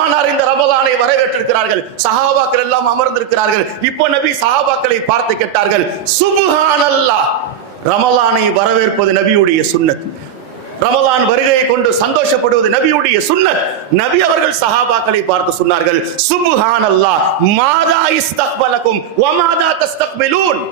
பெருமானார் இந்த ரமலானை வரவேற்றிருக்கிறார்கள். சஹாபாக்கள் எல்லாம் அமர்ந்திருக்கிறார்கள். இப்போ நபி சஹாபாக்களை பார்த்து கேட்டார்கள், சுப்ஹானல்லாஹ், ரமலானை வரவேற்பது நபியுடைய சுன்னத், ரமலான் வருகையை கொண்டு சந்தோஷப்படுவது நபியுடைய சுன்னத். நபி அவர்கள் சஹாபாக்களை பார்த்து சொன்னார்கள், சுப்ஹானல்லாஹ், மாதா இஸ்தக்பலகும் வ மாதா தஸ்தக்பிலூன்,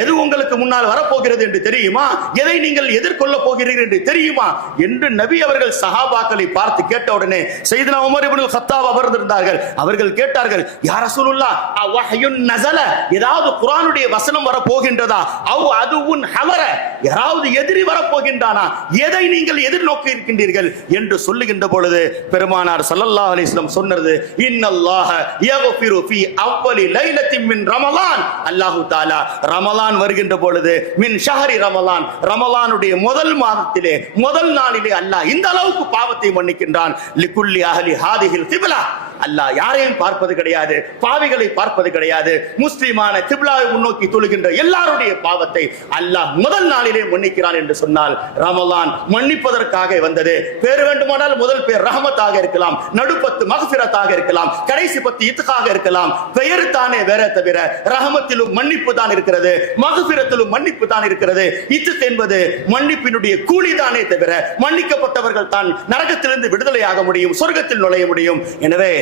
எது உங்களுக்கு முன்னால் வரப்போகிறது என்று தெரியுமா, எதை நீங்கள் எதிர்கொள்ள போகிறீர்கள் என்று தெரியுமா என்று நபி அவர்கள் சஹாபாக்களை பார்த்து கேட்ட உடனே சையதுனா உமர் இப்னுல் கத்தாப் அமர்ந்திருந்தார்கள். அவர்கள் கேட்டார்கள், யா ரசூலுல்லாஹ், அவஹ்யுன் நஸல, ஏதாவது குர்ஆனுடைய வசனம் வர போகின்றதா, அவ் அதுவுன் ஹவர, யாராவது எதிரி வர போகின்றானா, எதை நீங்கள் எதிர்நோக்கி இருக்கின்றீர்கள் என்று சொல்லுகின்ற பொழுது பெருமானார் ஸல்லல்லாஹு அலைஹி வஸல்லம் சொன்னது, இன்னல்லாஹ யக்ஃபிரு ஃபீ அவ்வலி லைலத்தின் மின் ரமலான், அல்லாஹ் தஆலா ரமலான் வருகின்ற பொழுது மின் ஷஹரி ரமலான், ரமலானுடைய முதல் மாதத்திலே முதல் நாளிலே அல்லாஹ் இந்த அளவுக்கு பாவத்தை மன்னிக்கின்றான். லிகுல்லி அஹ்லி ஹாதிஹில் கிப்லா, அல்லாஹ் யாரையும் பார்ப்பது கிடையாது, பாவிகளை பார்ப்பது கிடையாது. முஸ்லிமான கிப்லாவை முன்னோக்கி தொழுகின்ற எல்லாருடைய பாவத்தை அல்லாஹ் முதல் நாளிலே மன்னிக்கிறான் என்று சொன்னால் ரமலான் மன்னிப்பதற்காக வந்தது. பேர் வேண்டுமானால் முதல் பேர் ரஹமத்தாக இருக்கலாம், நடுப்பத்து மக்ஃபிரத்தாக இருக்கலாம், கடைசி பத்து இத்காக இருக்கலாம். பெயர் தானே வேற தவிர ரஹமத்திலும் மன்னிப்பு தான் இருக்கிறது, மக்ஃபிரத்திலும் மன்னிப்பு தான் இருக்கிறது. இத்க் என்பது மன்னிப்பினுடைய கூலி தானே தவிர மன்னிக்கப்பட்டவர்கள் தான் நரகத்திலிருந்து விடுதலையாக முடியும், சொர்க்கத்தில் நுழைய முடியும். எனவே